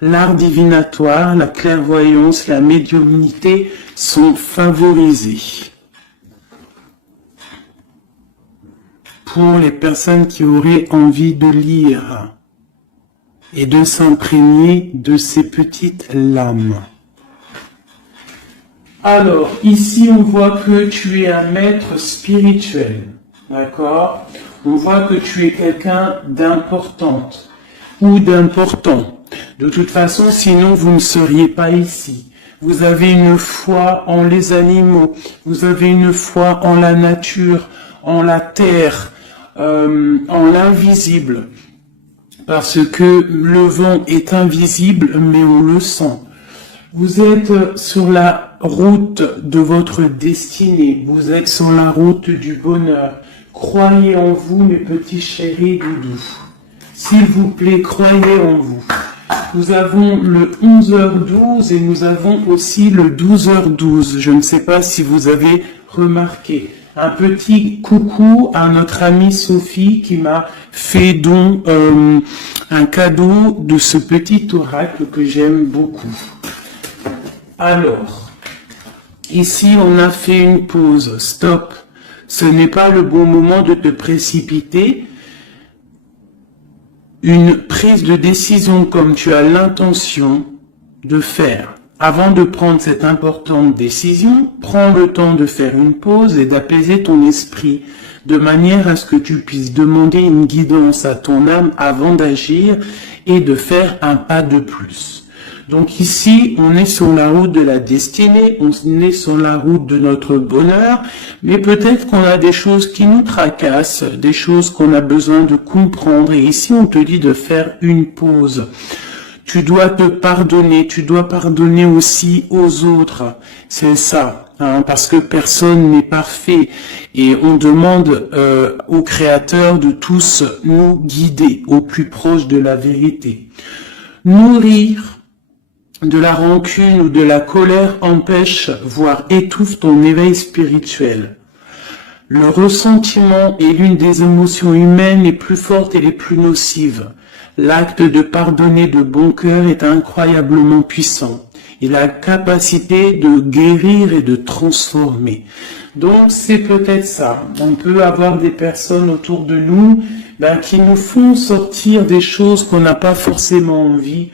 l'art divinatoire, la clairvoyance, la médiumnité sont favorisés. Pour les personnes qui auraient envie de lire et de s'imprégner de ces petites lames. Alors, ici, on voit que tu es un maître spirituel, d'accord? On voit que tu es quelqu'un d'importante ou d'important. De toute façon, sinon, vous ne seriez pas ici. Vous avez une foi en les animaux, vous avez une foi en la nature, en la terre, en l'invisible. Parce que le vent est invisible, mais on le sent. Vous êtes sur la route de votre destinée. Vous êtes sur la route du bonheur. Croyez en vous, mes petits chéris doudous. S'il vous plaît, croyez en vous. Nous avons le 11h12 et nous avons aussi le 12h12. Je ne sais pas si vous avez remarqué. Un petit coucou à notre amie Sophie qui m'a fait don un cadeau de ce petit oracle que j'aime beaucoup. Alors, ici on a fait une pause, stop. Ce n'est pas le bon moment de te précipiter. Une prise de décision comme tu as l'intention de faire. Avant de prendre cette importante décision, prends le temps de faire une pause et d'apaiser ton esprit de manière à ce que tu puisses demander une guidance à ton âme avant d'agir et de faire un pas de plus. Donc ici, on est sur la route de la destinée, on est sur la route de notre bonheur, mais peut-être qu'on a des choses qui nous tracassent, des choses qu'on a besoin de comprendre. Et ici, on te dit de faire une pause. Tu dois te pardonner, tu dois pardonner aussi aux autres. C'est ça, hein, parce que personne n'est parfait. Et on demande au Créateur de tous nous guider au plus proche de la vérité. Nourrir de la rancune ou de la colère empêche, voire étouffe ton éveil spirituel. Le ressentiment est l'une des émotions humaines les plus fortes et les plus nocives. L'acte de pardonner de bon cœur est incroyablement puissant. Il a la capacité de guérir et de transformer. Donc c'est peut-être ça. On peut avoir des personnes autour de nous qui nous font sortir des choses qu'on n'a pas forcément envie.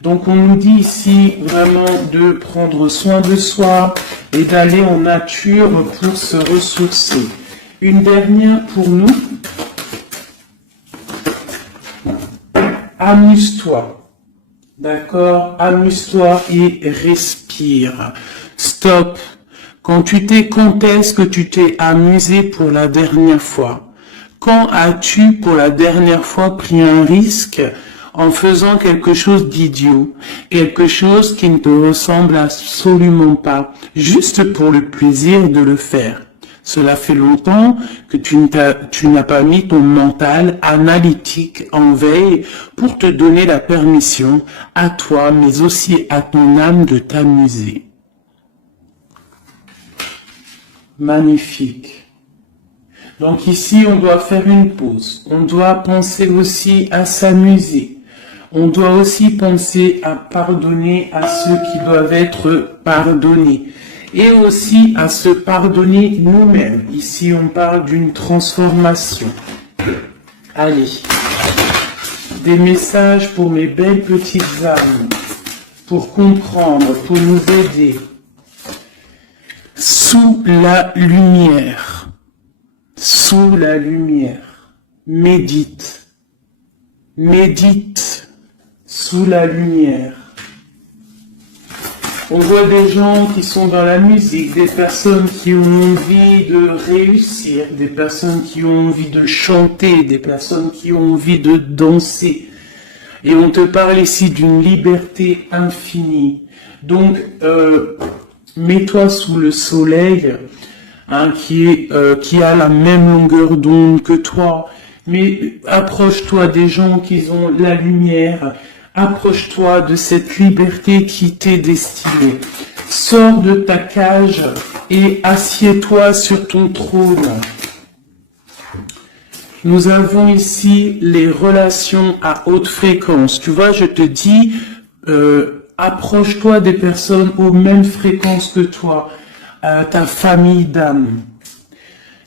Donc on nous dit ici vraiment de prendre soin de soi et d'aller en nature pour se ressourcer. Une dernière pour nous. Amuse-toi. D'accord? Amuse-toi et respire. Stop. Quand est-ce que tu t'es amusé pour la dernière fois? Quand as-tu pour la dernière fois pris un risque en faisant quelque chose d'idiot, quelque chose qui ne te ressemble absolument pas, juste pour le plaisir de le faire? Cela fait longtemps que tu n'as pas mis ton mental analytique en veille pour te donner la permission à toi, mais aussi à ton âme de t'amuser. Magnifique. Donc ici, on doit faire une pause. On doit penser aussi à s'amuser. On doit aussi penser à pardonner à ceux qui doivent être pardonnés. Et aussi à se pardonner nous-mêmes. Ici, on parle d'une transformation. Allez. Des messages pour mes belles petites âmes. Pour comprendre, pour nous aider. Sous la lumière. Sous la lumière. Médite. Médite. Sous la lumière. On voit des gens qui sont dans la musique, des personnes qui ont envie de réussir, des personnes qui ont envie de chanter, des personnes qui ont envie de danser. Et on te parle ici d'une liberté infinie. Donc, mets-toi sous le soleil, qui a la même longueur d'onde que toi, mais approche-toi des gens qui ont la lumière. Approche-toi de cette liberté qui t'est destinée. Sors de ta cage et assieds-toi sur ton trône. Nous avons ici les relations à haute fréquence. Tu vois, je te dis, approche-toi des personnes aux mêmes fréquences que toi, ta famille d'âme.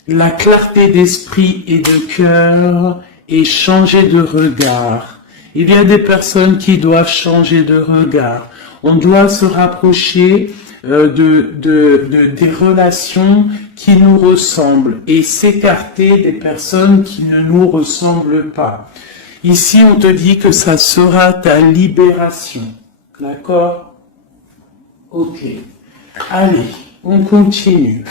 La clarté d'esprit et de cœur et changer de regard. Il y a des personnes qui doivent changer de regard. On doit se rapprocher des relations qui nous ressemblent et s'écarter des personnes qui ne nous ressemblent pas. Ici, on te dit que ça sera ta libération. D'accord? Ok. Allez, on continue.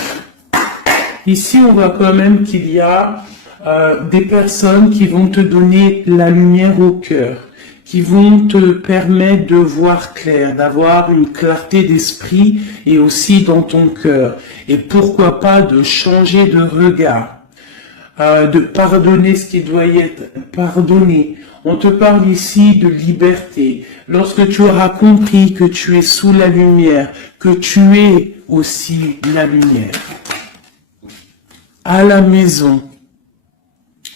Ici, on voit quand même qu'il y a des personnes qui vont te donner la lumière au cœur, qui vont te permettre de voir clair, d'avoir une clarté d'esprit et aussi dans ton cœur. Et pourquoi pas de changer de regard, de pardonner ce qui doit être pardonné. On te parle ici de liberté. Lorsque tu auras compris que tu es sous la lumière, que tu es aussi la lumière. À la maison,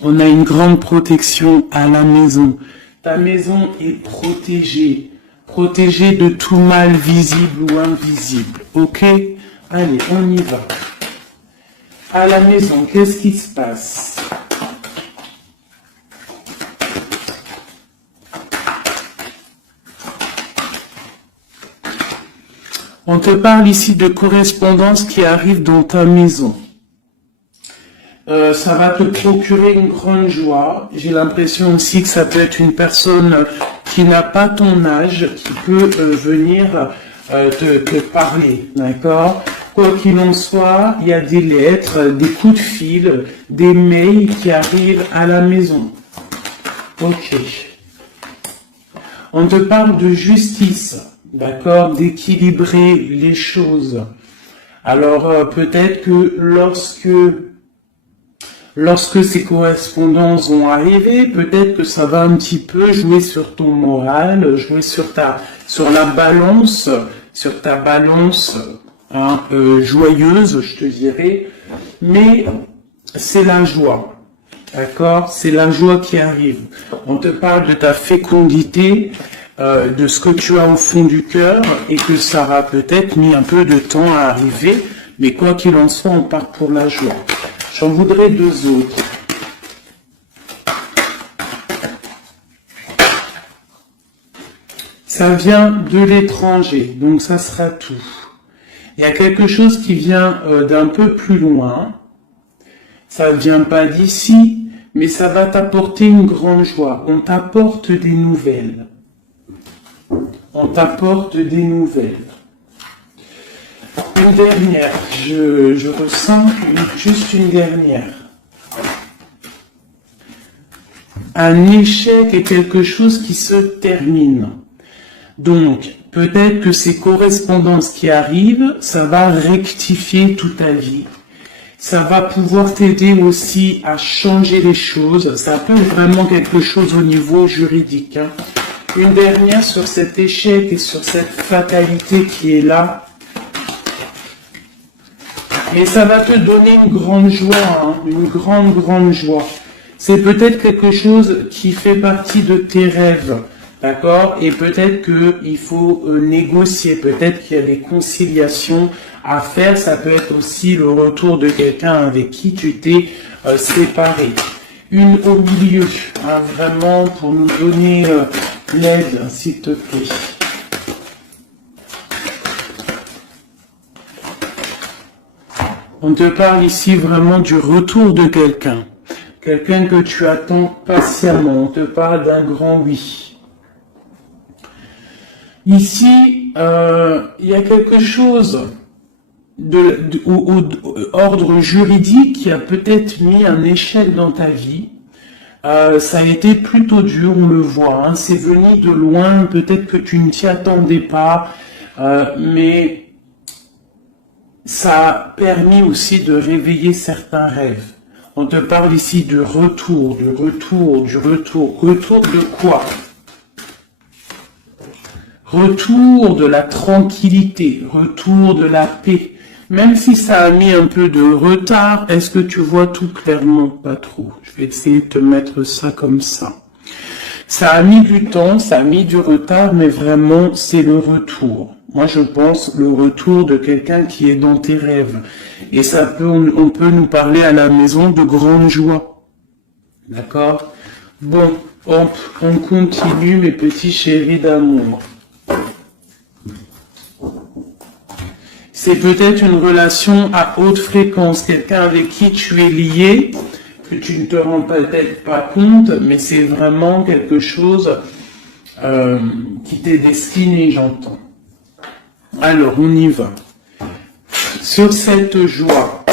on a une grande protection à la maison. Ta maison est protégée, protégée de tout mal visible ou invisible. Ok? Allez, on y va. À la maison, qu'est-ce qui se passe? On te parle ici de correspondance qui arrive dans ta maison. Ça va te procurer une grande joie. J'ai l'impression aussi que ça peut être une personne qui n'a pas ton âge, qui peut venir te parler, d'accord? Quoi qu'il en soit, il y a des lettres, des coups de fil, des mails qui arrivent à la maison. Ok. On te parle de justice, d'accord? D'équilibrer les choses. Alors peut-être que lorsque ces correspondances vont arriver, peut-être que ça va un petit peu jouer sur ton moral, jouer sur la balance, sur ta balance joyeuse, je te dirais. Mais c'est la joie, d'accord? C'est la joie qui arrive. On te parle de ta fécondité, de ce que tu as au fond du cœur, et que ça aura peut-être mis un peu de temps à arriver, mais quoi qu'il en soit, on part pour la joie. J'en voudrais deux autres. Ça vient de l'étranger, donc ça sera tout. Il y a quelque chose qui vient d'un peu plus loin. Ça ne vient pas d'ici, mais ça va t'apporter une grande joie. On t'apporte des nouvelles. On t'apporte des nouvelles. Une dernière, je ressens juste une dernière. Un échec est quelque chose qui se termine. Donc, peut-être que ces correspondances qui arrivent, ça va rectifier toute ta vie. Ça va pouvoir t'aider aussi à changer les choses. Ça peut être vraiment quelque chose au niveau juridique. Hein. Une dernière sur cet échec et sur cette fatalité qui est là. Et ça va te donner une grande joie, hein, une grande joie. C'est peut-être quelque chose qui fait partie de tes rêves, d'accord? Et peut-être qu'il faut négocier, peut-être qu'il y a des conciliations à faire. Ça peut être aussi le retour de quelqu'un avec qui tu t'es séparé. Une au milieu, hein, vraiment pour nous donner l'aide, s'il te plaît. On te parle ici vraiment du retour de quelqu'un. Quelqu'un que tu attends patiemment. On te parle d'un grand oui. Ici, il y a quelque chose d'ordre juridique qui a peut-être mis un échec dans ta vie. Ça a été plutôt dur, on le voit. Hein. C'est venu de loin, peut-être que tu ne t'y attendais pas, mais ça a permis aussi de réveiller certains rêves. On te parle ici de retour, du retour. Retour de quoi? Retour de la tranquillité, retour de la paix, Même si ça a mis un peu de retard, est-ce que tu vois tout clairement? Pas trop. Je vais essayer de te mettre ça comme ça. Ça a mis du temps, ça a mis du retard, mais vraiment, c'est le retour. Moi, je pense le retour de quelqu'un qui est dans tes rêves. Et ça peut, on peut nous parler à la maison de grande joie. D'accord? Bon, hop, on continue, mes petits chéris d'amour. C'est peut-être une relation à haute fréquence, quelqu'un avec qui tu es lié, que tu ne te rends peut-être pas compte, mais c'est vraiment quelque chose qui t'est destiné, j'entends. Alors, on y va. Sur cette joie,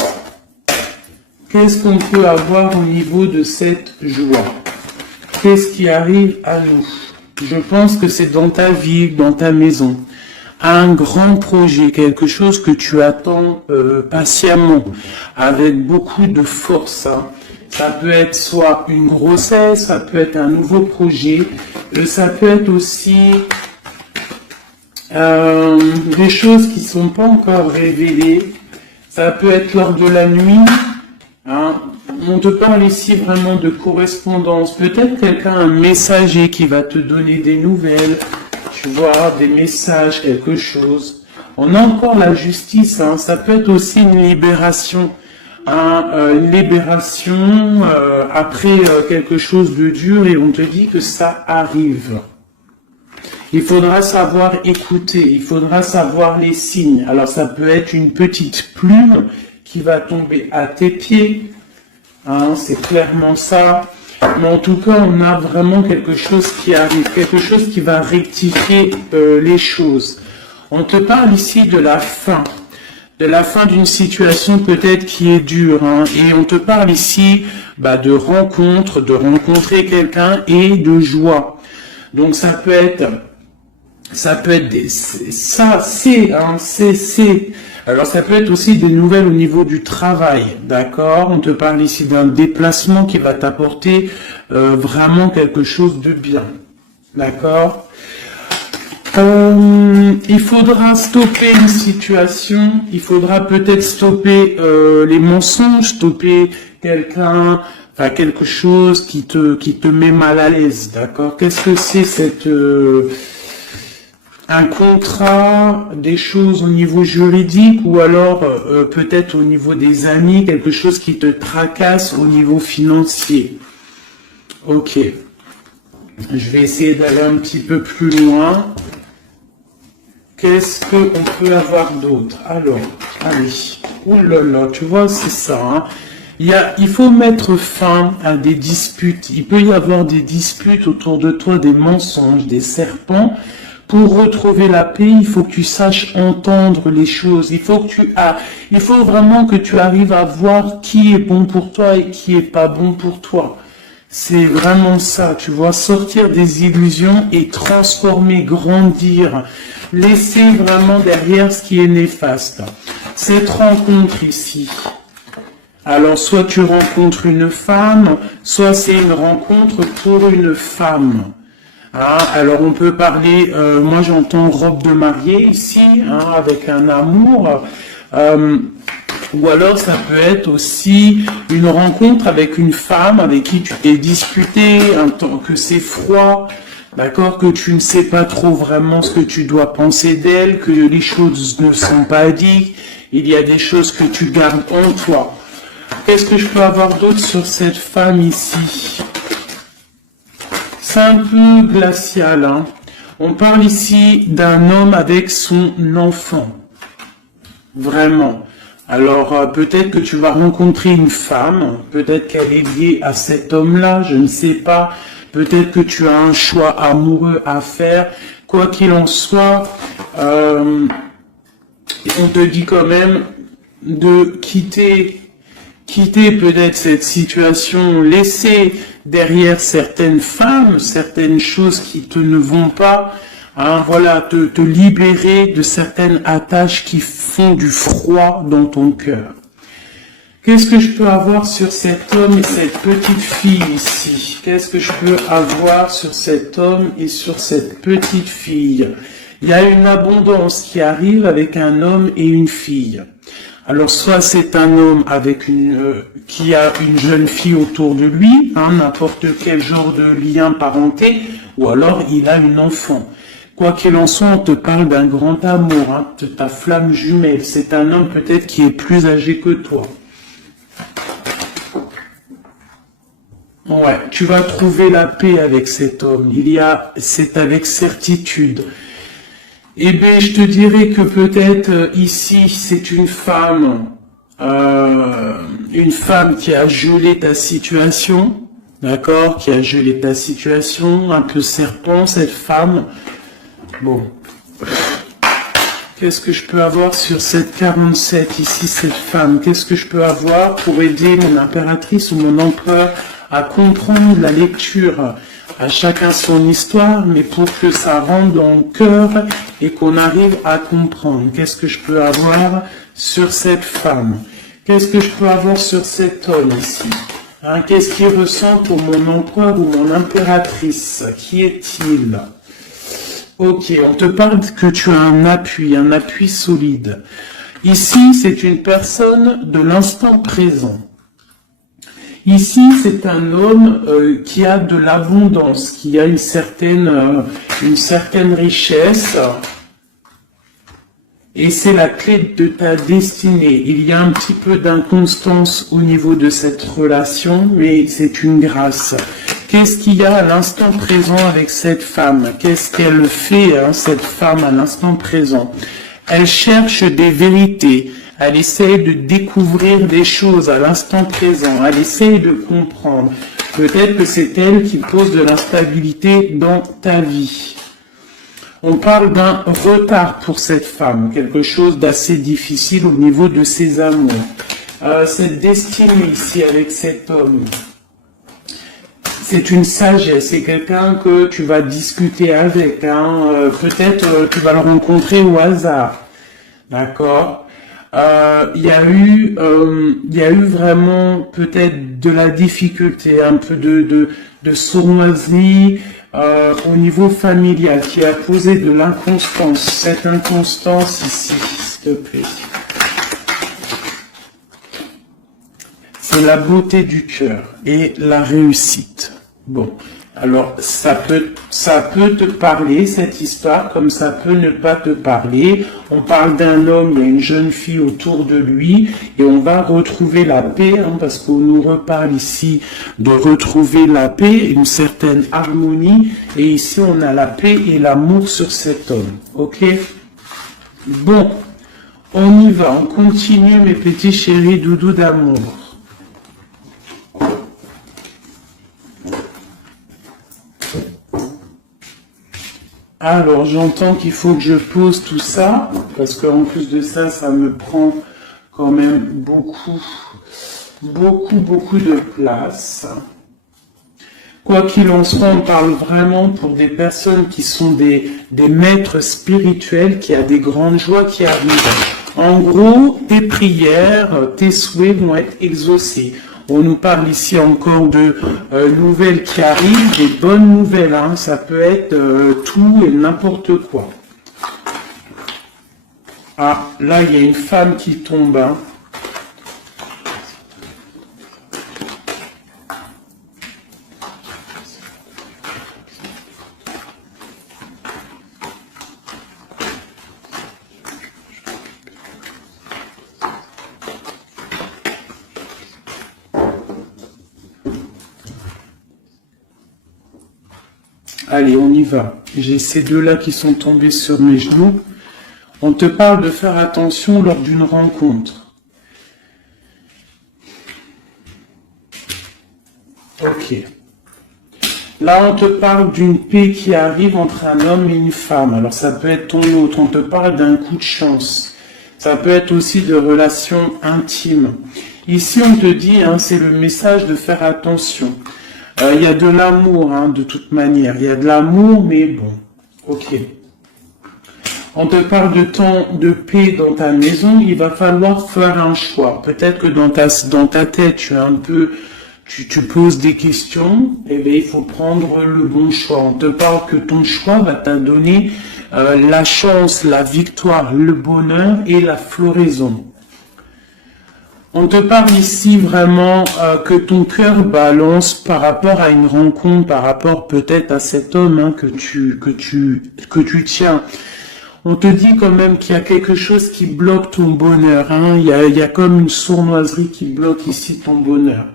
qu'est-ce qu'on peut avoir au niveau de cette joie? Qu'est-ce qui arrive à nous? Je pense que c'est dans ta vie, dans ta maison. Un grand projet, quelque chose que tu attends patiemment, avec beaucoup de force. Hein. Ça peut être soit une grossesse, ça peut être un nouveau projet, ça peut être aussi des choses qui ne sont pas encore révélées. Ça peut être lors de la nuit. Hein. On te parle ici vraiment de correspondance. Peut-être quelqu'un, un messager qui va te donner des nouvelles. Tu vois, des messages, quelque chose. On a encore la justice, hein. Ça peut être aussi une libération. Une libération après quelque chose de dur et on te dit que ça arrive. Il faudra savoir écouter, il faudra savoir les signes. Alors ça peut être une petite plume qui va tomber à tes pieds. Hein, c'est clairement ça. Mais en tout cas, on a vraiment quelque chose qui arrive, quelque chose qui va rectifier les choses. On te parle ici de la fin d'une situation peut-être qui est dure. Hein, et on te parle ici de rencontre, de rencontrer quelqu'un et de joie. Donc ça peut être Alors ça peut être aussi des nouvelles au niveau du travail, d'accord? On te parle ici d'un déplacement qui va t'apporter vraiment quelque chose de bien, d'accord? Il faudra stopper une situation, il faudra peut-être stopper les mensonges, stopper quelqu'un, enfin quelque chose qui te met mal à l'aise, d'accord? Qu'est-ce que c'est un contrat, des choses au niveau juridique ou alors peut-être au niveau des amis, quelque chose qui te tracasse au niveau financier. Ok. Je vais essayer d'aller un petit peu plus loin. Qu'est-ce qu'on peut avoir d'autre? Alors, allez. Oh là là, tu vois, c'est ça. Hein. Il faut mettre fin à des disputes. Il peut y avoir des disputes autour de toi, des mensonges, des serpents. Pour retrouver la paix, il faut que tu saches entendre les choses. Il faut vraiment que tu arrives à voir qui est bon pour toi et qui est pas bon pour toi. C'est vraiment ça, tu vois, sortir des illusions et transformer, grandir, laisser vraiment derrière ce qui est néfaste. Cette rencontre ici. Alors, soit tu rencontres une femme, soit c'est une rencontre pour une femme. Ah, alors on peut parler, moi j'entends robe de mariée ici, hein, avec un amour, ou alors ça peut être aussi une rencontre avec une femme avec qui tu t'es disputé, un temps que c'est froid, d'accord, que tu ne sais pas trop vraiment ce que tu dois penser d'elle, que les choses ne sont pas dites, il y a des choses que tu gardes en toi. Qu'est-ce que je peux avoir d'autre sur cette femme ici ? C'est un peu glacial. Hein. On parle ici d'un homme avec son enfant. Vraiment. Alors, peut-être que tu vas rencontrer une femme. Peut-être qu'elle est liée à cet homme-là. Je ne sais pas. Peut-être que tu as un choix amoureux à faire. Quoi qu'il en soit, on te dit quand même de quitter peut-être cette situation, laisser derrière certaines femmes, certaines choses qui ne vont pas, hein, voilà, te libérer de certaines attaches qui font du froid dans ton cœur. Qu'est-ce que je peux avoir sur cet homme et cette petite fille ici? Qu'est-ce que je peux avoir sur cet homme et sur cette petite fille? Il y a une abondance qui arrive avec un homme et une fille. Alors soit c'est un homme avec qui a une jeune fille autour de lui, n'importe quel genre de lien parenté, ou alors il a une enfant. Quoi qu'il en soit, on te parle d'un grand amour, de ta flamme jumelle. C'est un homme peut-être qui est plus âgé que toi. Ouais, tu vas trouver la paix avec cet homme. C'est avec certitude. Eh bien, je te dirais que peut-être ici, c'est une femme qui a gelé ta situation, d'accord, qui a gelé ta situation, un peu serpent, cette femme. Bon. Qu'est-ce que je peux avoir sur cette 47 ici, cette femme? Qu'est-ce que je peux avoir pour aider mon impératrice ou mon empereur à comprendre la lecture? À chacun son histoire, mais pour que ça rentre dans le cœur et qu'on arrive à comprendre. Qu'est-ce que je peux avoir sur cette femme? Qu'est-ce que je peux avoir sur cet homme ici? Qu'est-ce qu'il ressent pour mon empereur ou mon impératrice? Qui est-il? Ok, on te parle que tu as un appui solide. Ici, c'est une personne de l'instant présent. Ici, c'est un homme qui a de l'abondance, qui a une certaine richesse. Et c'est la clé de ta destinée. Il y a un petit peu d'inconstance au niveau de cette relation, mais c'est une grâce. Qu'est-ce qu'il y a à l'instant présent avec cette femme? Qu'est-ce qu'elle fait, cette femme, à l'instant présent? Elle cherche des vérités. Elle essaie de découvrir des choses à l'instant présent. Elle essaie de comprendre. Peut-être que c'est elle qui pose de l'instabilité dans ta vie. On parle d'un retard pour cette femme, quelque chose d'assez difficile au niveau de ses amours. Cette destinée ici avec cet homme, c'est une sagesse, c'est quelqu'un que tu vas discuter avec. Peut-être tu vas le rencontrer au hasard. D'accord? Il y a eu vraiment peut-être de la difficulté, un peu de sournoiserie au niveau familial qui a posé de l'inconstance. Cette inconstance ici, s'il te plaît. C'est la beauté du cœur et la réussite. Bon. Alors, ça peut te parler, cette histoire, comme ça peut ne pas te parler. On parle d'un homme, il y a une jeune fille autour de lui, et on va retrouver la paix, parce qu'on nous reparle ici de retrouver la paix, une certaine harmonie, et ici on a la paix et l'amour sur cet homme. Ok? Bon, on y va, on continue mes petits chéris doudous d'amour. Alors, j'entends qu'il faut que je pose tout ça, parce qu'en plus de ça, ça me prend quand même beaucoup de place. Quoi qu'il en soit, on parle vraiment pour des personnes qui sont des maîtres spirituels, qui a des grandes joies qui arrivent. En gros, tes prières, tes souhaits vont être exaucés. On nous parle ici encore de nouvelles qui arrivent, des bonnes nouvelles, ça peut être tout et n'importe quoi. Ah, là, il y a une femme qui tombe. Allez, on y va. J'ai ces deux-là qui sont tombés sur mes genoux. On te parle de faire attention lors d'une rencontre. Ok. Là, on te parle d'une paix qui arrive entre un homme et une femme. Alors, ça peut être ton autre. On te parle d'un coup de chance. Ça peut être aussi de relations intimes. Ici, on te dit, c'est le message de faire attention. Il y a de l'amour, de toute manière. Il y a de l'amour, mais bon. Ok. On te parle de temps de paix dans ta maison. Il va falloir faire un choix. Peut-être que dans ta tête, tu poses des questions. Eh bien, il faut prendre le bon choix. On te parle que ton choix va te donner la chance, la victoire, le bonheur et la floraison. On te parle ici vraiment que ton cœur balance par rapport à une rencontre, par rapport peut-être à cet homme hein, que tu tiens. On te dit quand même qu'il y a quelque chose qui bloque ton bonheur. Hein. Il y a comme une sournoiserie qui bloque ici ton bonheur.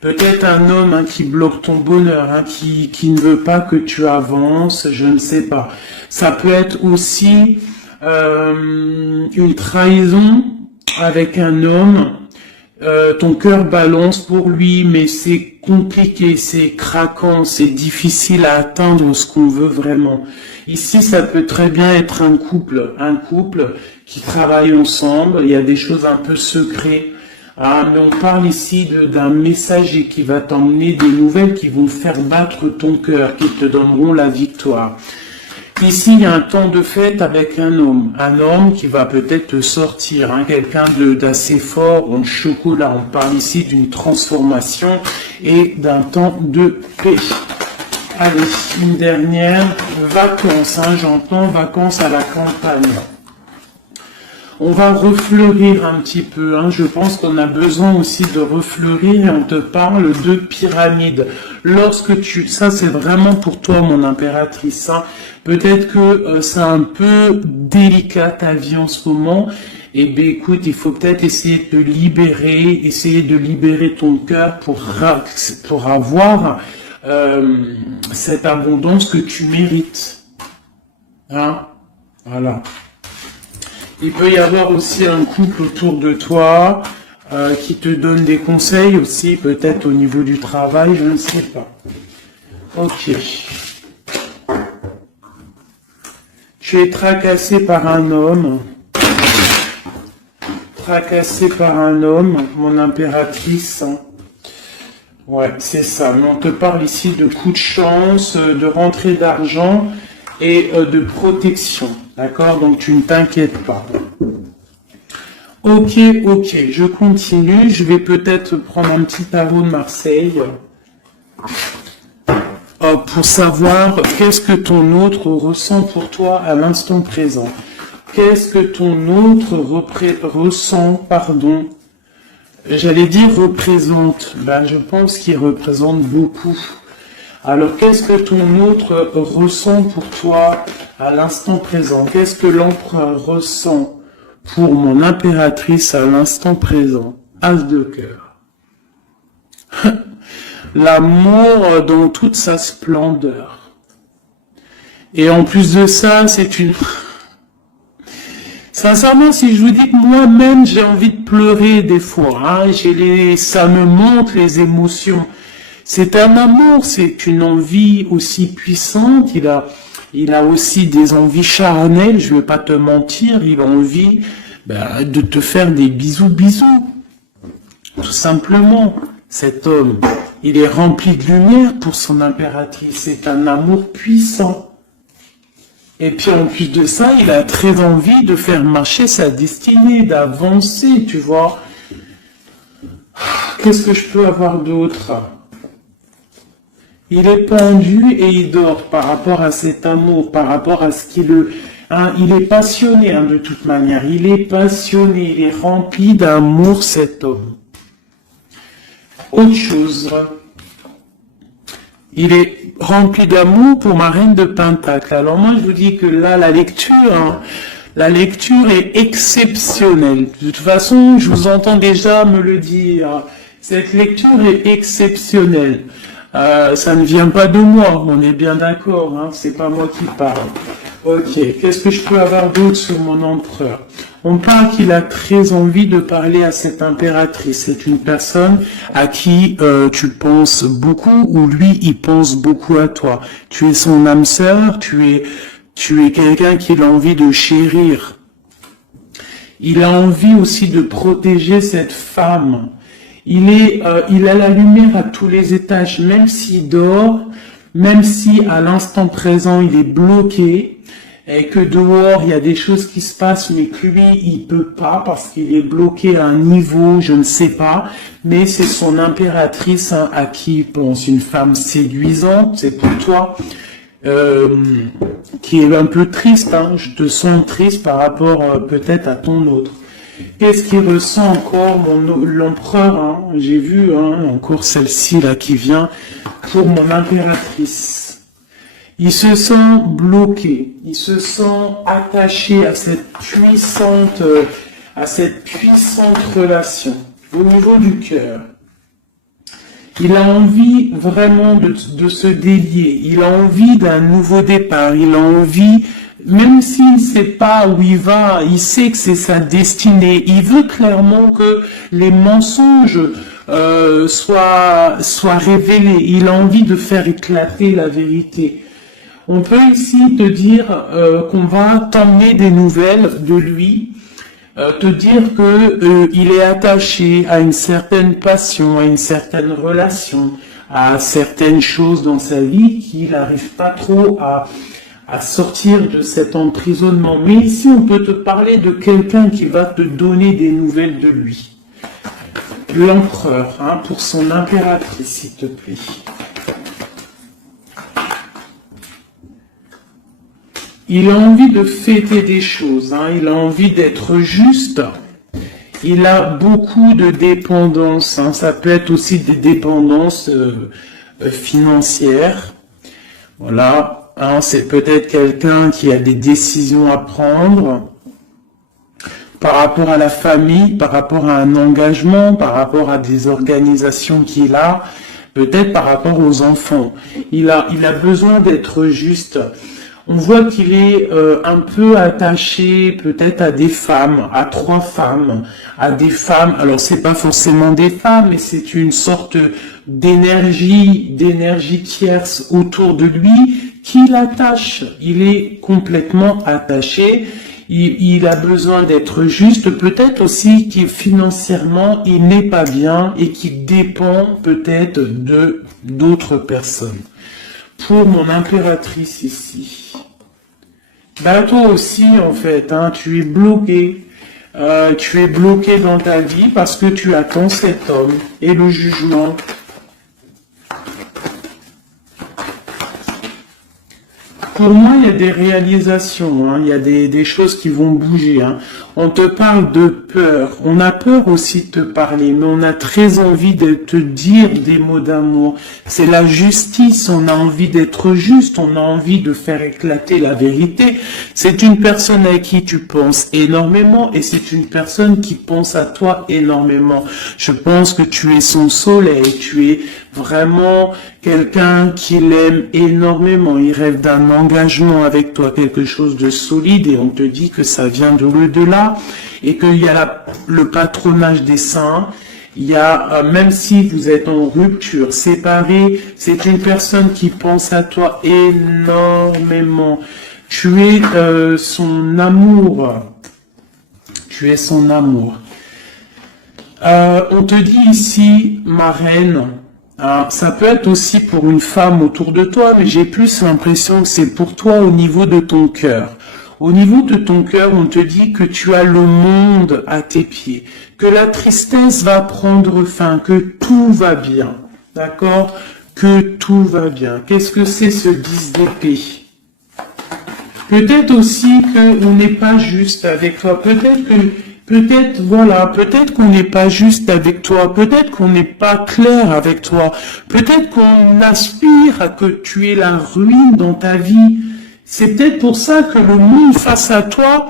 Peut-être un homme hein, qui bloque ton bonheur, hein, qui ne veut pas que tu avances, je ne sais pas. Ça peut être aussi une trahison avec un homme. Ton cœur balance pour lui, mais c'est compliqué, c'est craquant, c'est difficile à atteindre ce qu'on veut vraiment. Ici, ça peut très bien être un couple qui travaille ensemble, il y a des choses un peu secrètes. Ah, mais on parle ici d'un messager qui va t'emmener des nouvelles qui vont faire battre ton cœur, qui te donneront la victoire. Ici, il y a un temps de fête avec un homme qui va peut-être te sortir, hein, quelqu'un d'assez fort, en chocolat. On parle ici d'une transformation et d'un temps de paix. Allez, une dernière, vacances, hein, j'entends vacances à la campagne. On va refleurir un petit peu, hein. Je pense qu'on a besoin aussi de refleurir et on te parle de pyramide. Ça c'est vraiment pour toi mon impératrice, hein. Peut-être que c'est un peu délicat ta vie en ce moment, et bien écoute, il faut peut-être essayer de te libérer, essayer de libérer ton cœur pour avoir cette abondance que tu mérites. Hein? Voilà. Il peut y avoir aussi un couple autour de toi qui te donne des conseils aussi, peut-être au niveau du travail, je ne sais pas. Ok. Tu es tracassé par un homme. Tracassé par un homme, mon impératrice. Ouais, c'est ça. Mais on te parle ici de coups de chance, de rentrée d'argent et de protection. D'accord? Donc tu ne t'inquiètes pas. Ok, je continue. Je vais peut-être prendre un petit tarot de Marseille pour savoir qu'est-ce que ton autre ressent pour toi à l'instant présent. Qu'est-ce que ton autre ressent, j'allais dire représente. Ben, je pense qu'il représente beaucoup. Alors, qu'est-ce que ton autre ressent pour toi à l'instant présent? Qu'est-ce que l'empereur ressent pour mon impératrice à l'instant présent? As de cœur. L'amour dans toute sa splendeur. Et en plus de ça, c'est une... Sincèrement, si je vous dis que moi-même, j'ai envie de pleurer des fois, hein, ça me montre les émotions. C'est un amour, c'est une envie aussi puissante, il a aussi des envies charnelles, je ne vais pas te mentir, il a envie de te faire des bisous. Tout simplement, cet homme, il est rempli de lumière pour son impératrice, c'est un amour puissant. Et puis en plus de ça, il a très envie de faire marcher sa destinée, d'avancer, tu vois. Qu'est-ce que je peux avoir d'autre ? Il est pendu et il dort par rapport à cet amour, par rapport à ce il est passionné de toute manière, il est passionné, il est rempli d'amour cet homme. Autre chose, il est rempli d'amour pour ma reine de Pentacle. Alors moi je vous dis que là la lecture est exceptionnelle. De toute façon, je vous entends déjà me le dire, cette lecture est exceptionnelle. Ça ne vient pas de moi, on est bien d'accord, hein, c'est pas moi qui parle. Ok, qu'est-ce que je peux avoir d'autre sur mon empereur? On parle qu'il a très envie de parler à cette impératrice. C'est une personne à qui tu penses beaucoup, ou lui, il pense beaucoup à toi. Tu es son âme sœur, tu es quelqu'un qu'il a envie de chérir. Il a envie aussi de protéger cette femme. Il a la lumière à tous les étages, même s'il dort, même si à l'instant présent il est bloqué, et que dehors il y a des choses qui se passent, mais que lui il peut pas parce qu'il est bloqué à un niveau, je ne sais pas, mais c'est son impératrice hein, à qui il pense, une femme séduisante, c'est pour toi, qui est un peu triste, hein, je te sens triste par rapport peut-être à ton autre. Qu'est-ce qu'il ressent encore l'empereur, hein, j'ai vu hein, encore celle-ci là qui vient pour mon impératrice. Il se sent bloqué, il se sent attaché à cette puissante relation au niveau du cœur. Il a envie vraiment de se délier, il a envie d'un nouveau départ, il a envie, même s'il ne sait pas où il va, il sait que c'est sa destinée, il veut clairement que les mensonges soient révélés, il a envie de faire éclater la vérité. On peut ici te dire qu'on va t'emmener des nouvelles de lui, te dire que il est attaché à une certaine passion, à une certaine relation, à certaines choses dans sa vie qu'il n'arrive pas trop à sortir de cet emprisonnement. Mais ici, on peut te parler de quelqu'un qui va te donner des nouvelles de lui. L'empereur, hein, pour son impératrice, s'il te plaît. Il a envie de fêter des choses, hein, il a envie d'être juste. Il a beaucoup de dépendances, hein, ça peut être aussi des dépendances financières. Voilà, hein, c'est peut-être quelqu'un qui a des décisions à prendre par rapport à la famille, par rapport à un engagement, par rapport à des organisations qu'il a, peut-être par rapport aux enfants. Il a besoin d'être juste. On voit qu'il est un peu attaché peut-être à des femmes, à 3 femmes, à des femmes. Alors c'est pas forcément des femmes, mais c'est une sorte d'énergie tierce autour de lui qui l'attache. Il est complètement attaché. Il a besoin d'être juste. Peut-être aussi qu'il financièrement il n'est pas bien et qu'il dépend peut-être de d'autres personnes. Pour mon impératrice ici. Ben toi aussi en fait, hein, tu es bloqué dans ta vie parce que tu attends cet homme et le jugement. Pour moi, il y a des réalisations, hein, il y a des choses qui vont bouger. Hein. On te parle de peur, on a peur aussi de te parler, mais on a très envie de te dire des mots d'amour. C'est la justice, on a envie d'être juste, on a envie de faire éclater la vérité. C'est une personne à qui tu penses énormément et c'est une personne qui pense à toi énormément. Je pense que tu es son soleil, tu es vraiment quelqu'un qui l'aime énormément. Il rêve d'un engagement avec toi, quelque chose de solide et on te dit que ça vient de l'au-delà et qu'il y a le patronage des saints. Il y a, même si vous êtes en rupture, séparés, c'est une personne qui pense à toi énormément. Tu es son amour. Tu es son amour. On te dit ici, ma reine, ça peut être aussi pour une femme autour de toi, mais j'ai plus l'impression que c'est pour toi au niveau de ton cœur. Au niveau de ton cœur, on te dit que tu as le monde à tes pieds, que la tristesse va prendre fin, que tout va bien, d'accord? Que tout va bien. Qu'est-ce que c'est ce 10 d'épée? Peut-être aussi qu'on n'est pas juste avec toi, peut-être qu'on n'est pas juste avec toi, peut-être qu'on n'est pas clair avec toi, peut-être qu'on aspire à que tu aies la ruine dans ta vie. C'est peut-être pour ça que le monde face à toi,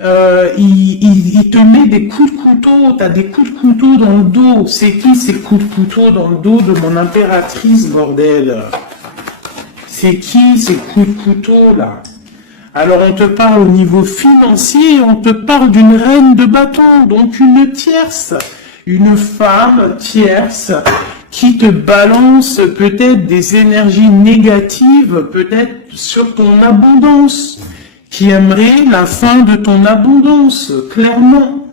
il te met des coups de couteau, t'as des coups de couteau dans le dos. C'est qui ces coups de couteau dans le dos de mon impératrice, bordel? C'est qui ces coups de couteau là? Alors on te parle au niveau financier, on te parle d'une reine de bâton, donc une tierce, une femme tierce qui te balance peut-être des énergies négatives, peut-être sur ton abondance, qui aimerait la fin de ton abondance, clairement.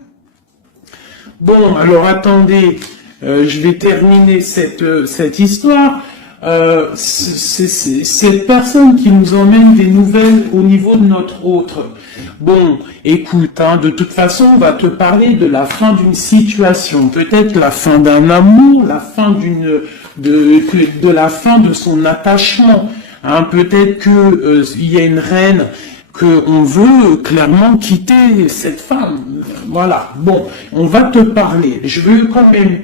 Bon, alors attendez, je vais terminer cette histoire. cette personne qui nous emmène des nouvelles au niveau de notre autre. Bon, écoute, hein, de toute façon, on va te parler de la fin d'une situation, peut-être la fin d'un amour, la fin de la fin de son attachement. Hein, peut-être que il y a une reine qu'on veut clairement quitter cette femme. Voilà. Bon, on va te parler. Je veux quand même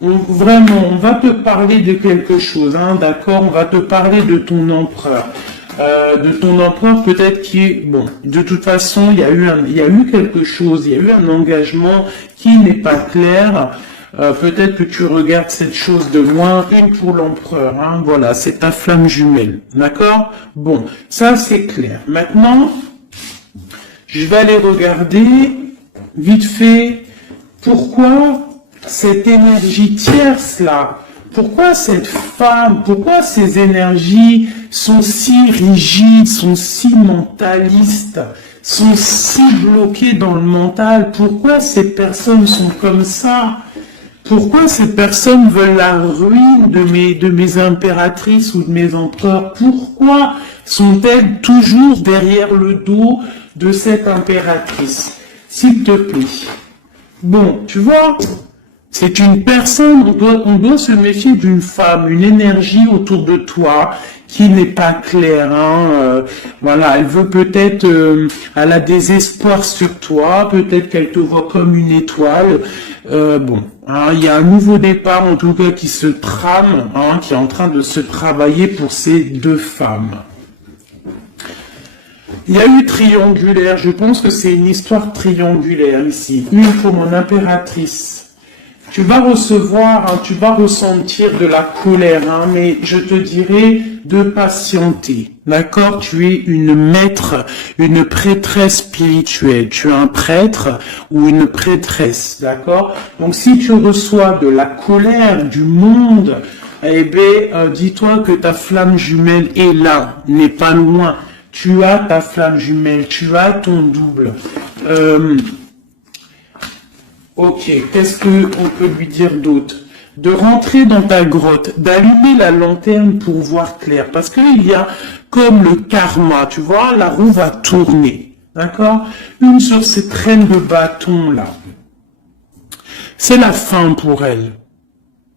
vraiment, on va te parler de quelque chose, hein, d'accord? On va te parler de ton empereur. Peut-être qui est, bon, de toute façon, il y a eu quelque chose, il y a eu un engagement qui n'est pas clair. Peut-être que tu regardes cette chose de loin, une pour l'empereur, hein, voilà, c'est ta flamme jumelle, d'accord? Bon, ça c'est clair. Maintenant, je vais aller regarder, vite fait, pourquoi cette énergie tierce là, pourquoi cette femme, pourquoi ces énergies sont si rigides, sont si mentalistes, sont si bloquées dans le mental, pourquoi ces personnes sont comme ça? Pourquoi ces personnes veulent la ruine de mes impératrices ou de mes empereurs? Pourquoi sont-elles toujours derrière le dos de cette impératrice? S'il te plaît. Bon, tu vois, c'est une personne, on doit se méfier d'une femme, une énergie autour de toi qui n'est pas claire. Hein, voilà, elle veut peut-être, elle a des espoirs sur toi, peut-être qu'elle te voit comme une étoile. Bon, hein, il y a un nouveau départ en tout cas qui se trame, hein, qui est en train de se travailler pour ces deux femmes. Il y a eu triangulaire, je pense que c'est une histoire triangulaire ici. Une pour mon impératrice. Tu vas recevoir, hein, tu vas ressentir de la colère, hein, mais je te dirais de patienter. D'accord? Tu es une maître, une prêtresse spirituelle. Tu es un prêtre ou une prêtresse. D'accord? Donc si tu reçois de la colère du monde, eh bien, dis-toi que ta flamme jumelle est là, n'est pas loin. Tu as ta flamme jumelle, tu as ton double. Ok, qu'est-ce qu'on peut lui dire d'autre? De rentrer dans ta grotte, d'allumer la lanterne pour voir clair. Parce qu'il y a comme le karma, tu vois, la roue va tourner. D'accord? Une sur ces traînes de bâton là. C'est la fin pour elle.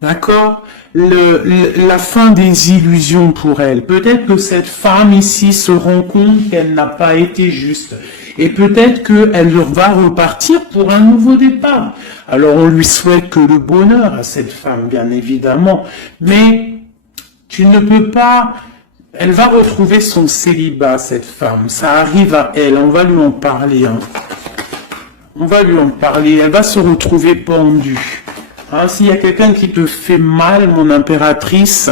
D'accord? La fin des illusions pour elle. Peut-être que cette femme ici se rend compte qu'elle n'a pas été juste. Et peut-être qu'elle va repartir pour un nouveau départ. Alors on lui souhaite que le bonheur à cette femme, bien évidemment. Mais tu ne peux pas... Elle va retrouver son célibat, cette femme. Ça arrive à elle. On va lui en parler. Hein. On va lui en parler. Elle va se retrouver pendue. Hein, s'il y a quelqu'un qui te fait mal, mon impératrice,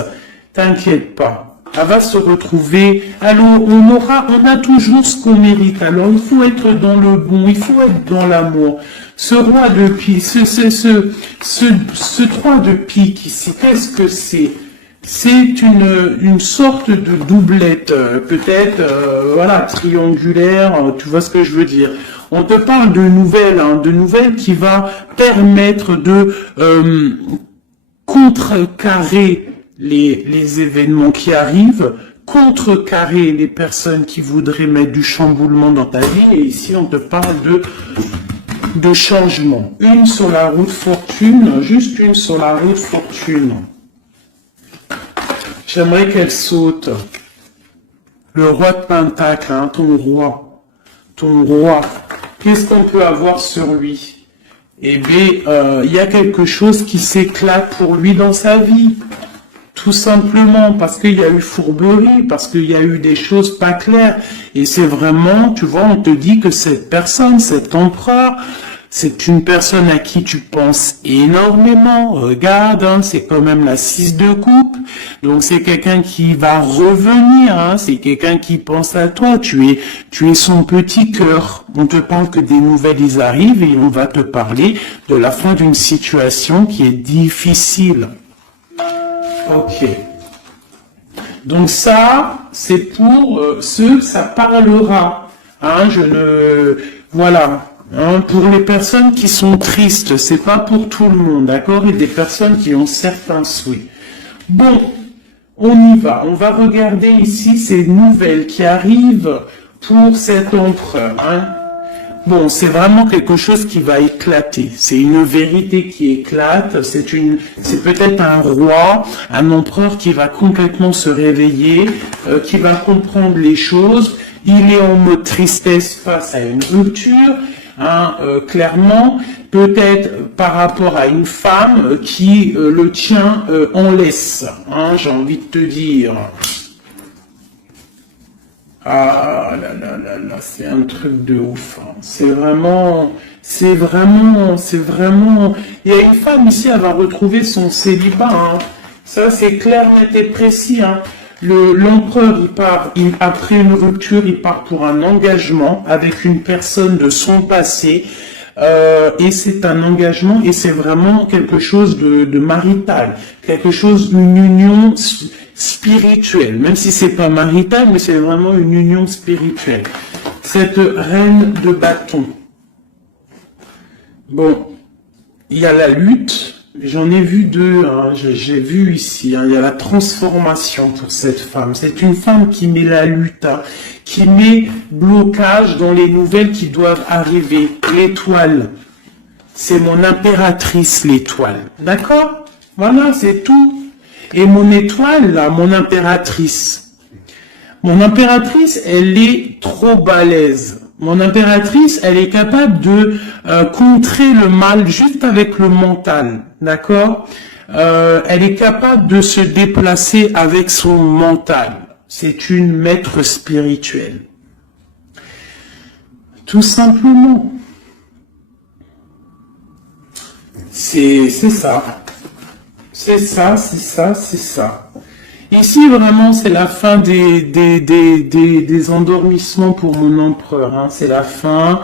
t'inquiète pas. Elle va se retrouver. Alors, on a toujours ce qu'on mérite. Alors, il faut être dans le bon, il faut être dans l'amour. Ce roi de pique, ce 3 de pique ici, qu'est-ce que c'est? C'est une sorte de doublette, peut-être, voilà, triangulaire, tu vois ce que je veux dire. On te parle de nouvelles, hein, de nouvelles qui va permettre de contrecarrer les événements qui arrivent, contrecarrer les personnes qui voudraient mettre du chamboulement dans ta vie. Et ici, on te parle de changement. Une sur la route fortune, juste une sur la route fortune. J'aimerais qu'elle saute. Le roi de Pentacle, hein, ton roi. Ton roi. Qu'est-ce qu'on peut avoir sur lui? Eh bien, il y a quelque chose qui s'éclate pour lui dans sa vie. Tout simplement parce qu'il y a eu fourberie, parce qu'il y a eu des choses pas claires. Et c'est vraiment, tu vois, on te dit que cette personne, cet empereur, c'est une personne à qui tu penses énormément. Regarde, hein, c'est quand même la 6 de coupe. Donc c'est quelqu'un qui va revenir, hein, c'est quelqu'un qui pense à toi. Tu es son petit cœur. On te parle que des nouvelles ils arrivent et on va te parler de la fin d'une situation qui est difficile. Ok. Donc ça, c'est pour ceux que ça parlera. Hein, voilà. Hein, pour les personnes qui sont tristes, c'est pas pour tout le monde, d'accord? Et des personnes qui ont certains souhaits. Bon, on y va. On va regarder ici ces nouvelles qui arrivent pour cet empereur. Hein. Bon, c'est vraiment quelque chose qui va éclater. C'est une vérité qui éclate. C'est peut-être un roi, un empereur qui va complètement se réveiller, qui va comprendre les choses. Il est en mode tristesse face à une rupture, hein, clairement. Peut-être par rapport à une femme qui le tient en laisse. Hein, j'ai envie de te dire. Ah là là là là, c'est un truc de ouf. Hein. C'est vraiment. Il y a une femme ici, elle va retrouver son célibat. Hein. Ça, c'est clair, net et précis. Hein. L'empereur, après une rupture, il part pour un engagement avec une personne de son passé. Et c'est un engagement et c'est vraiment quelque chose de marital, quelque chose, une union spirituelle, même si c'est pas marital, mais c'est vraiment une union spirituelle. Cette reine de bâton. Bon, il y a la lutte, j'en ai vu deux, hein, j'ai vu ici, hein, il y a la transformation pour cette femme. C'est une femme qui met la lutte, hein, qui met blocage dans les nouvelles qui doivent arriver. L'étoile, c'est mon impératrice, l'étoile. D'accord? Voilà, c'est tout. Et mon étoile, là, mon impératrice, elle est trop balèze. Mon impératrice, elle est capable de contrer le mal juste avec le mental, d'accord? Elle est capable de se déplacer avec son mental. C'est une maître spirituelle. Tout simplement. C'est ça. C'est ça. Ici, vraiment, c'est la fin des endormissements pour mon empereur. Hein. C'est la fin.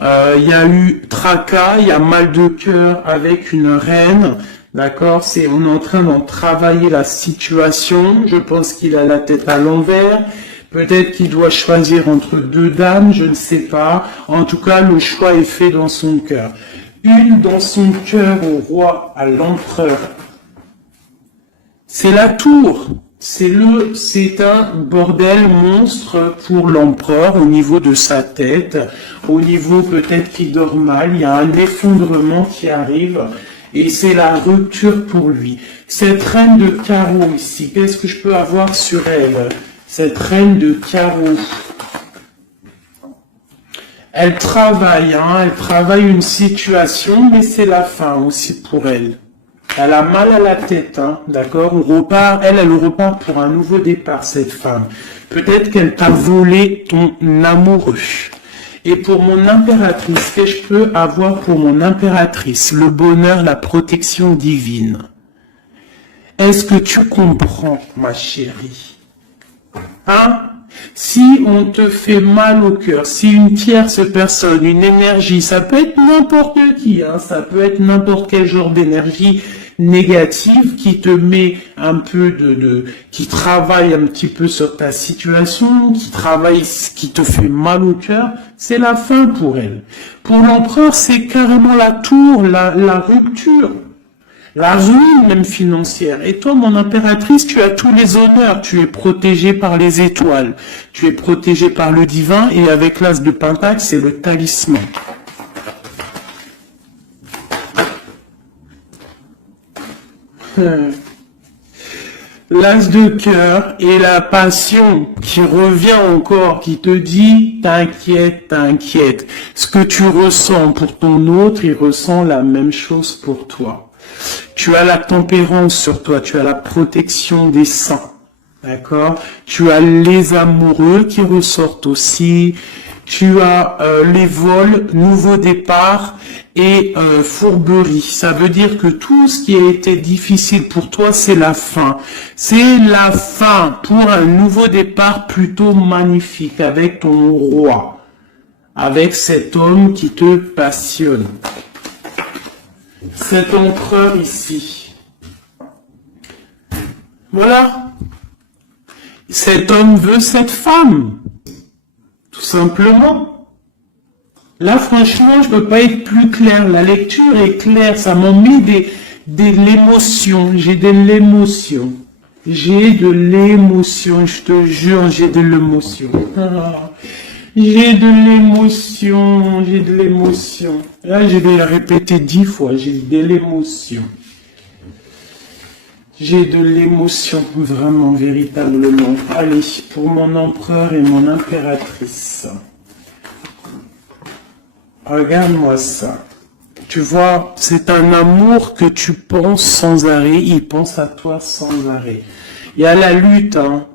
Il y a eu tracas, il y a mal de cœur avec une reine. D'accord, on est en train d'en travailler la situation. Je pense qu'il a la tête à l'envers. Peut-être qu'il doit choisir entre deux dames, je ne sais pas. En tout cas, le choix est fait dans son cœur. Une dans son cœur au roi, à l'empereur. C'est la tour. C'est un bordel monstre pour l'empereur au niveau de sa tête, au niveau peut-être qu'il dort mal, il y a un effondrement qui arrive et c'est la rupture pour lui. Cette reine de carreau ici, qu'est-ce que je peux avoir sur elle? Cette reine de carreau. Elle travaille une situation, mais c'est la fin aussi pour elle. Elle a mal à la tête, hein, d'accord? Elle repart pour un nouveau départ, cette femme. Peut-être qu'elle t'a volé ton amoureux. Et pour mon impératrice, qu'est-ce que je peux avoir pour mon impératrice? Le bonheur, la protection divine. Est-ce que tu comprends, ma chérie? Hein? Si on te fait mal au cœur, si une tierce personne, une énergie, ça peut être n'importe qui, hein, ça peut être n'importe quel genre d'énergie négative qui te met un peu qui travaille un petit peu sur ta situation, qui te fait mal au cœur, c'est la fin pour elle. Pour l'empereur, c'est carrément la tour, la rupture. La ruine même financière. Et toi, mon impératrice, tu as tous les honneurs. Tu es protégée par les étoiles. Tu es protégée par le divin. Et avec l'as de pentacle, c'est le talisman. L'as de cœur et la passion qui revient encore, qui te dit, t'inquiète. Ce que tu ressens pour ton autre, il ressent la même chose pour toi. Tu as la tempérance sur toi, tu as la protection des saints, d'accord? Tu as les amoureux qui ressortent aussi, tu as les vols, nouveau départ et fourberie. Ça veut dire que tout ce qui a été difficile pour toi, c'est la fin. C'est la fin pour un nouveau départ plutôt magnifique avec ton roi, avec cet homme qui te passionne. Cet empereur ici. Voilà. Cet homme veut cette femme. Tout simplement. Là, franchement, je peux pas être plus clair. La lecture est claire. Ça m'en met de l'émotion. J'ai de l'émotion. J'ai de l'émotion, je te jure, j'ai de l'émotion. Ah, j'ai de l'émotion, j'ai de l'émotion. Là, je vais le répéter 10 fois, j'ai de l'émotion. J'ai de l'émotion, vraiment, véritablement. Allez, pour mon empereur et mon impératrice. Regarde-moi ça. Tu vois, c'est un amour que tu penses sans arrêt, il pense à toi sans arrêt. Il y a la lutte, hein.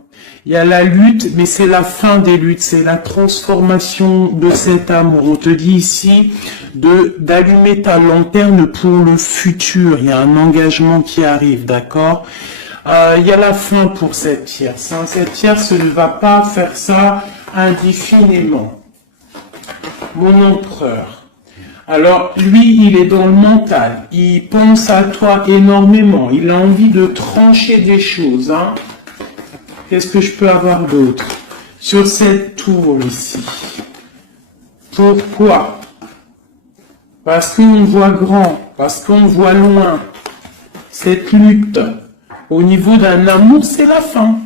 Il y a la lutte, mais c'est la fin des luttes, c'est la transformation de cet amour. On te dit ici d'allumer ta lanterne pour le futur. Il y a un engagement qui arrive, d'accord? Il y a la fin pour cette tierce. Hein. Cette tierce ne va pas faire ça indéfiniment. Mon empereur. Alors, lui, il est dans le mental. Il pense à toi énormément. Il a envie de trancher des choses, hein. Qu'est-ce que je peux avoir d'autre? Sur cette tour ici. Pourquoi? Parce qu'on voit grand, parce qu'on voit loin. Cette lutte, au niveau d'un amour, c'est la fin.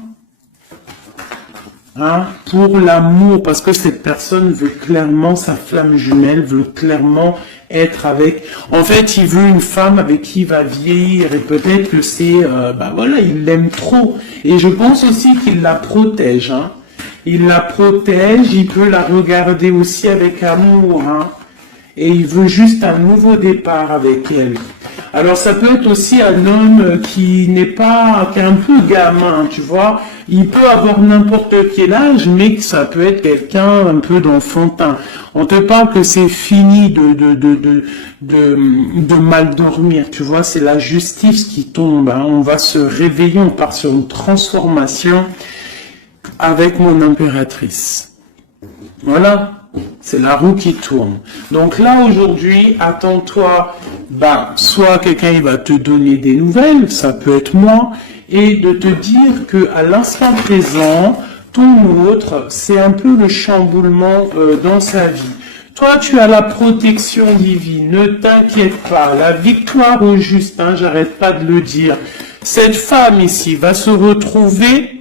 Hein? Pour l'amour, parce que cette personne veut clairement, sa flamme jumelle veut clairement être avec... En fait, il veut une femme avec qui il va vieillir et peut-être que c'est... voilà, il l'aime trop. Et je pense aussi qu'il la protège. Hein? Il la protège, il peut la regarder aussi avec amour. Hein? Et il veut juste un nouveau départ avec elle. Alors ça peut être aussi un homme qui n'est pas, qui est un peu gamin, tu vois. Il peut avoir n'importe quel âge, mais ça peut être quelqu'un un peu d'enfantin. On te parle que c'est fini de mal dormir, tu vois. C'est la justice qui tombe. Hein. On va se réveiller, on part sur une transformation avec mon impératrice. Voilà. C'est la roue qui tourne. Donc là, aujourd'hui, attends-toi, soit quelqu'un il va te donner des nouvelles, ça peut être moi, et de te dire que à l'instant présent, ton autre, c'est un peu le chamboulement dans sa vie. Toi, tu as la protection divine, ne t'inquiète pas, la victoire au juste, hein, j'arrête pas de le dire. Cette femme ici va se retrouver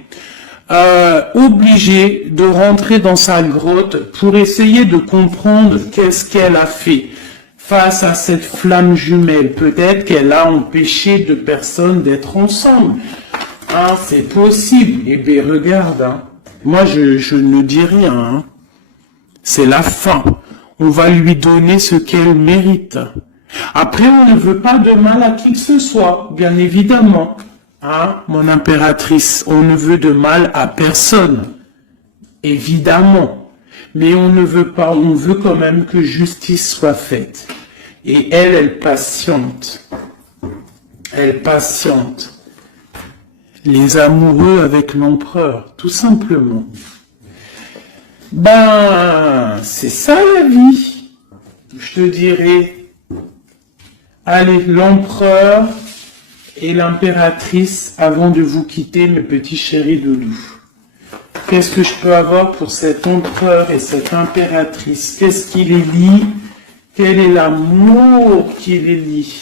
obligée de rentrer dans sa grotte pour essayer de comprendre qu'est-ce qu'elle a fait face à cette flamme jumelle. Peut-être qu'elle a empêché deux personnes d'être ensemble. Hein, c'est possible. Eh bien, regarde, hein. Moi, je ne dis rien. Hein. C'est la fin. On va lui donner ce qu'elle mérite. Après, on ne veut pas de mal à qui que ce soit, bien évidemment. Hein, mon impératrice, on ne veut de mal à personne, évidemment, mais on ne veut pas, on veut quand même que justice soit faite. Et elle patiente. Elle patiente. Les amoureux avec l'empereur, tout simplement. C'est ça la vie. Je te dirais, allez, l'empereur et l'impératrice avant de vous quitter, mes petits chéris doudous. Qu'est-ce que je peux avoir pour cet empereur et cette impératrice? Qu'est-ce qui les lie? Quel est l'amour qui les lie?